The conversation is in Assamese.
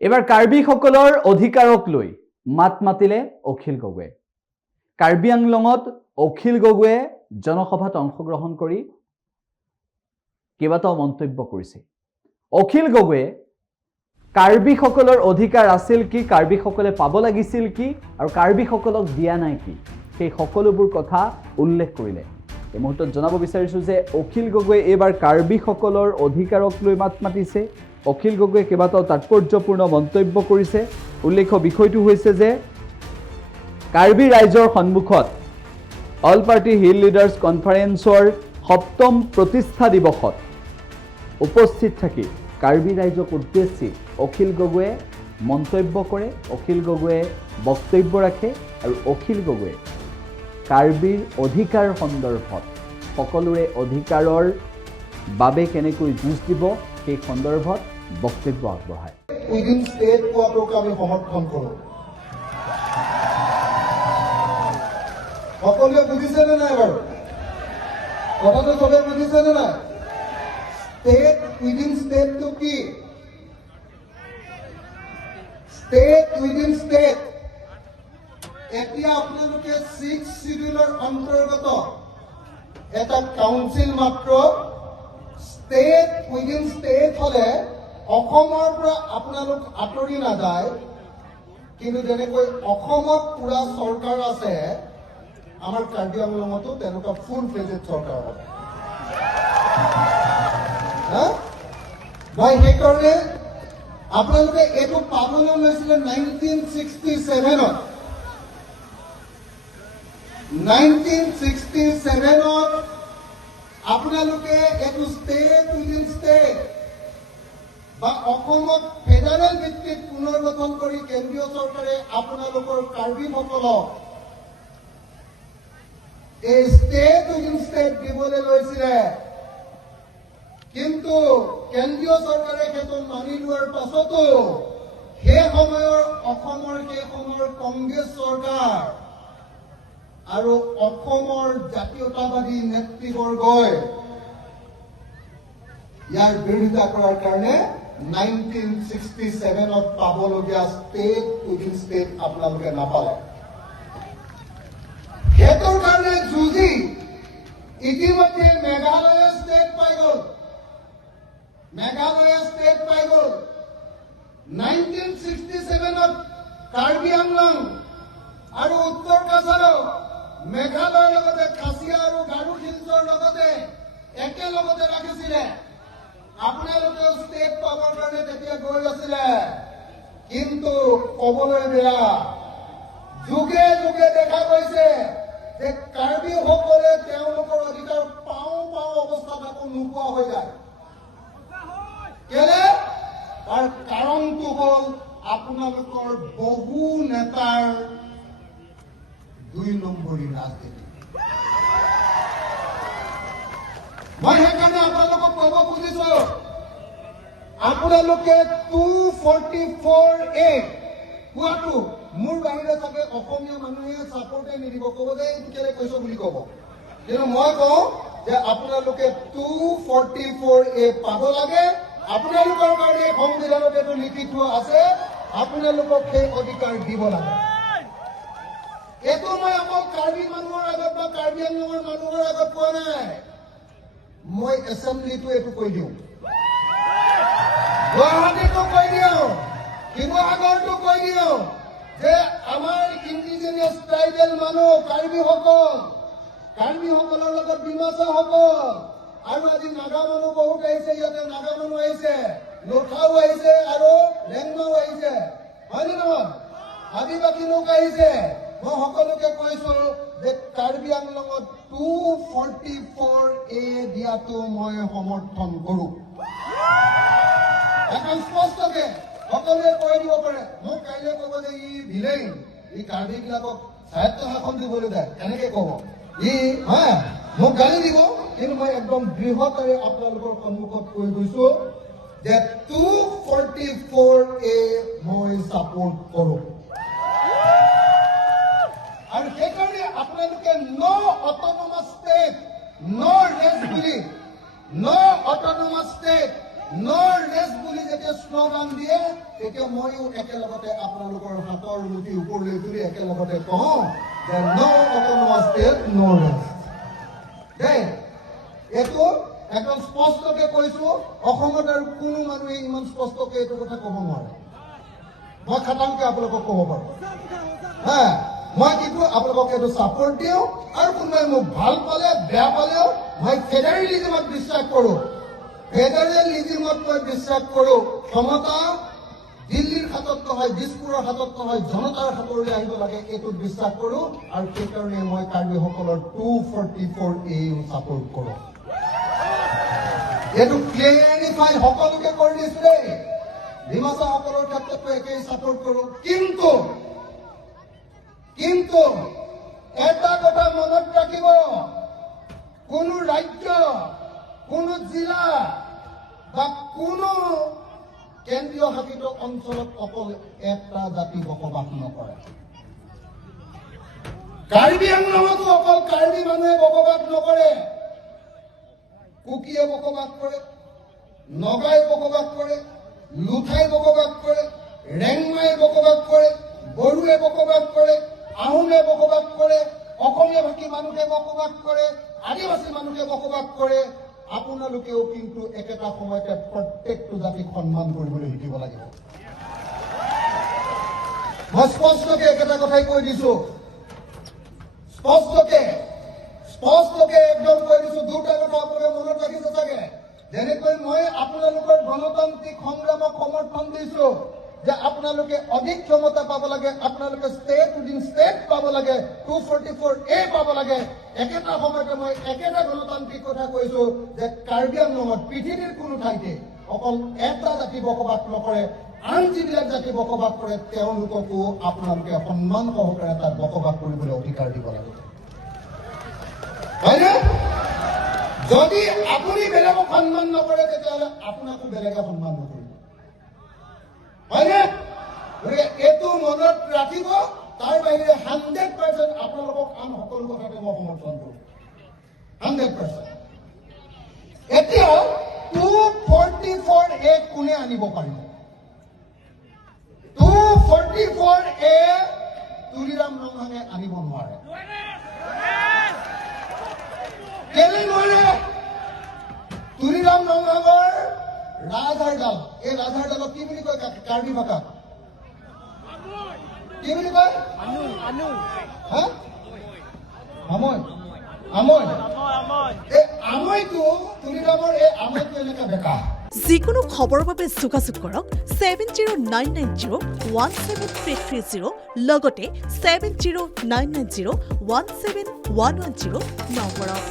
এবাৰ কাৰ্বিসকলৰ অধিকাৰক লৈ মাত মাতিলে অখিল গগৈয়ে। কাৰ্বি আংলঙত অখিল গগৈয়ে জনসভাত অংশগ্ৰহণ কৰি কেইবাটাও মন্তব্য কৰিছে। অখিল গগৈয়ে কাৰ্বিসকলৰ অধিকাৰ আছিল কি, কাৰ্বিসকলে পাব লাগিছিল কি আৰু কাৰ্বিসকলক দিয়া নাই কি, সেই সকলোবোৰ কথা উল্লেখ কৰিলে। এই মুহূৰ্তত জনাব বিচাৰিছোঁ যে অখিল গগৈয়ে এইবাৰ কাৰ্বিসকলৰ অধিকাৰক লৈ মাত মাতিছে। অখিল গগৈয়ে কেইবাটাও তাৎপৰ্যপূৰ্ণ মন্তব্য কৰিছে। উল্লেখ্য বিষয়টো হৈছে যে কাৰ্বি ৰাইজৰ সন্মুখত অল পাৰ্টি হিল লিডাৰ্ছ কনফাৰেন্সৰ ৭ম প্ৰতিষ্ঠা দিৱসত উপস্থিত থাকি কাৰ্বি ৰাইজক উদ্দেশ্যি অখিল গগৈয়ে মন্তব্য কৰে, অখিল গগৈয়ে বক্তব্য ৰাখে আৰু অখিল গগৈয়ে কাৰ্বিৰ অধিকাৰ সন্দৰ্ভত সকলোৰে অধিকাৰৰ বাবে কেনেকৈ যুঁজ দিব সেই সন্দৰ্ভত বক্তব্য আগবঢ়ায়। উইদিন ষ্টেট কোৱাটোক আমি সমৰ্থন কৰোঁ। সকলোৱে বুজিছেনে নাই বাৰু? কথাটো চবে বুজিছেনে নাই? ষ্টেট উইদিন ষ্টেটটো কি? ষ্টেট উইদিন ষ্টেট এতিয়া আপোনালোকে 6 শিডিউলৰ অন্তৰ্গত এটা কাউন্সিল মাত্ৰ। ষ্টেট উইদিন ষ্টেট হলে অসমৰ পৰা আপোনালোক আঁতৰি নাযায়, কিন্তু যেনেকৈ অসমত পুৰা চৰকাৰ আছে, আমাৰ কাৰ্বি আংলঙতো তেনেকুৱা ফুল ফ্লেজেড চৰকাৰ হ'ব। মই সেইকাৰণে আপোনালোকে এইটো পাবলৈ লৈছিলে 1967ত। 1967ত আপোনালোকে এইটো ষ্টেট উইদিন ষ্টেট বা অসমত ফেডাৰেল ভিত্তিত পুনৰ্গঠন কৰি কেন্দ্ৰীয় চৰকাৰে আপোনালোকৰ কাৰ্বিসকলক এই ষ্টেট উইদিন ষ্টেট দিবলৈ লৈছিলে, কিন্তু কেন্দ্ৰীয় চৰকাৰে সেইটো মানি লোৱাৰ পাছতো সেই সময়ৰ কংগ্ৰেছ চৰকাৰ আৰু অসমৰ জাতীয়তাবাদী নেতৃবৰ্গই ইয়াৰ বিৰোধিতা কৰাৰ কাৰণে 1967ত পাবলগীয়া ষ্টেট উইদিন ষ্টেট আপোনালোকে নাপালে। সেইটোৰ কাৰণে যুঁজি ইতিমধ্যে মেঘালয়ে ষ্টেট পাই গ'ল। 1967ত কাৰ্বি আংলং আৰু উত্তৰ কাছাৰক মেঘালয়ৰ লগতে খাচিয়া আৰু গাৰো হিলছৰ লগতে একেলগতে ৰাখিছিলে। আপোনালোকেও ষ্টেট পাবৰ কাৰণে তেতিয়া গৈ আছিলে, কিন্তু কবলৈ বেয়া, যুগে যুগে দেখা গৈছে যে কাৰ্বিসকলে তেওঁলোকৰ অধিকাৰ পাওঁ অৱস্থাত আকৌ নোপোৱা হৈ যায়। কেলে? তাৰ কাৰণটো হ'ল আপোনালোকৰ বহু নেতাৰ 2 নম্বৰী ৰাজনীতি। মই সেইকাৰণে আপোনালোকক ক'ব খুজিছো, আপোনালোকে 244A কোৱাটো মোৰ বাহিৰে চাগে অসমীয়া মানুহে ছাপৰ্টে নিদিব, ক'ব যে এইটো কেলে কৈছো বুলি ক'ব। কিন্তু মই কওঁ যে আপোনালোকে 244A পাব লাগে। আপোনালোকৰ কাৰণে সংবিধানত এইটো লিখি থোৱা আছে, আপোনালোকক সেই অধিকাৰ দিব লাগে। এইটো মই অকল কাৰ্বি মানুহৰ আগত বা কাৰ্বি আংলঙৰ মানুহৰ আগত কোৱা নাই, মই এছেম্বলিটো এইটো কৈ দিওঁ, গুৱাহাটীতো কৈ দিওঁ, শিৱসাগৰতো কৈ দিওঁ যে আমাৰ ইণ্ডিজিনিয়াছ ট্ৰাইবেল মানুহ কাৰ্বিসকলৰ লগত ডিমাছাসকল আৰু আজি নাগা মানুহ বহুত আহিছে, ইয়াতে নাগা মানুহ আহিছে, লোঠাও আহিছে আৰু লেংমাও আহিছে, হয়নে নহয়? আদিবাসী লোক আহিছে। মই সকলোকে কৈছো যে কাৰ্বি আংলঙত 244A দিয়াটো মই সমৰ্থন কৰো। এখন স্পষ্টকে সকলোৱে কৈ দিব পাৰে। মোক কাইলৈ ক'ব যে ই ভিলেই, ই কাৰ্বি বিলাকক স্বায়ত্ব শাসন দিবলৈ যায়, এনেকে ক'ব ই, মোক গালি দিব। কিন্তু মই একদম দৃঢ়তাৰে আপোনালোকৰ সন্মুখত কৈ গৈছো যে 244A মই ছাপোৰ্ট কৰো। আৰু সেইকাৰণে আপোনালোকে নো অট'নমাছ ষ্টেট নো ৰেষ্ট বুলি যেতিয়া শ্লোগান দিয়ে তেতিয়া ময়ো একেলগতে আপোনালোকৰ হাতৰ মুঠি ওপৰলৈ তুলি একেলগতে কওঁ যে নো অট'নমাছ ষ্টেট নো ৰেষ্ট। দেই এইটো একদম স্পষ্টকে কৈছো, অসমত আৰু কোনো মানুহে ইমান স্পষ্টকে এইটো কথা ক'ব নোৱাৰে। মই খাটাংকে আপোনালোকক ক'ব পাৰো। হা, মই কিন্তু আপোনালোকক এইটো ছাপোৰ্ট দিওঁ, আৰু কোনোবাই মোক ভাল পালে বেয়া পালেও মই ফেডাৰেলিজমত বিশ্বাস কৰো। ফেডাৰেলিজমত মই বিশ্বাস কৰো। ক্ষমতা দিল্লীৰ হাতত নহয়, দিছপুৰৰ হাতত নহয়, জনতাৰ হাতলৈ আহিব লাগে, এইটোত বিশ্বাস কৰো। আৰু সেইকাৰণে মই কাৰ্বিসকলৰ 244A ছাপোৰ্ট কৰো। এইটো ক্লিয়াৰিফাই সকলোকে কৰি দিছো দেই। ডিমাছাসকলৰ ক্ষেত্ৰতো একেই ছাপোৰ্ট কৰো। কিন্তু এটা কথা মনত ৰাখিব, কোনো ৰাজ্য, কোনো জিলা বা কোনো কেন্দ্ৰীয় শাসিত অঞ্চলত অকল এটা জাতি বসবাস নকৰে। কাৰ্বি আংলঙতো অকল কাৰ্বি মানুহে বসবাস নকৰে। কুকিয়ে বসবাস কৰে, নগাই বসবাস কৰে, লুথাই বসবাস কৰে, ৰেংমাই বসবাস কৰে, বড়োৱে বসবাস কৰে, আহোমে বসবাস কৰে, অসমীয়া ভাষী মানুহে বসবাস কৰে, আদিবাসী মানুহে বসবাস কৰে। আপোনালোকেও কিন্তু একেটা সময়তে প্ৰত্যেকটো জাতিক সন্মান কৰিবলৈ শিকিব লাগিব। মই স্পষ্টকে একেটা কথাই কৈ দিছো, স্পষ্টকে একদম কৈ দিছো। দুটা কথা আপোনালোকে মনত ৰাখিছে চাগে। যেনেকৈ মই আপোনালোকৰ গণতান্ত্ৰিক সংগ্ৰামক সমৰ্থন দিছো যে আপোনালোকে অধিক ক্ষমতা পাব লাগে, আপোনালোকে ষ্টেট উইদিন ষ্টেট পাব লাগে, 244A পাব লাগে। একেটা সময়তে মই একেটা গণতান্ত্ৰিক কথা কৈছো যে কাৰ্বি আংলঙত পৃথিৱীৰ কোনো ঠাইতে অকল এটা জাতি বসবাস নকৰে, আন যিবিলাক জাতি বসবাস কৰে তেওঁলোককো আপোনালোকে সন্মান সহকাৰে তাত বসবাস কৰিবলৈ অধিকাৰ দিব লাগে, হয়নে? যদি আপুনি বেলেগক সন্মান নকৰে তেতিয়াহ'লে আপোনাকো বেলেগে সন্মান নকৰিব, হয়নে? গতিকে এইটো মনত ৰাখিব। তাৰ বাহিৰে 100% আপোনালোকক আন সকলো কথাতে মই সমৰ্থন কৰোঁ, 100%। এতিয়া 244A কোনে আনিব পাৰিব? 244A তুলিৰাম ৰংহাঙে আনিব নোৱাৰে। কেলে নোৱাৰে? তুলিৰাম ৰংহাঙৰ ৰাজহাড়ডাল, এই ৰাজহাড়ডালক কি বুলি কয় কাৰ্বি ভাষাত? কি বুলি কয়? হা? আমৈ। এই আমৈটো, তুলিৰামৰ এই আমৈটো এনেকা বেকা। যিকোনো খবৰৰ বাবে যোগাযোগ কৰক 7099017330 লগতে 7099017110 নম্বৰত।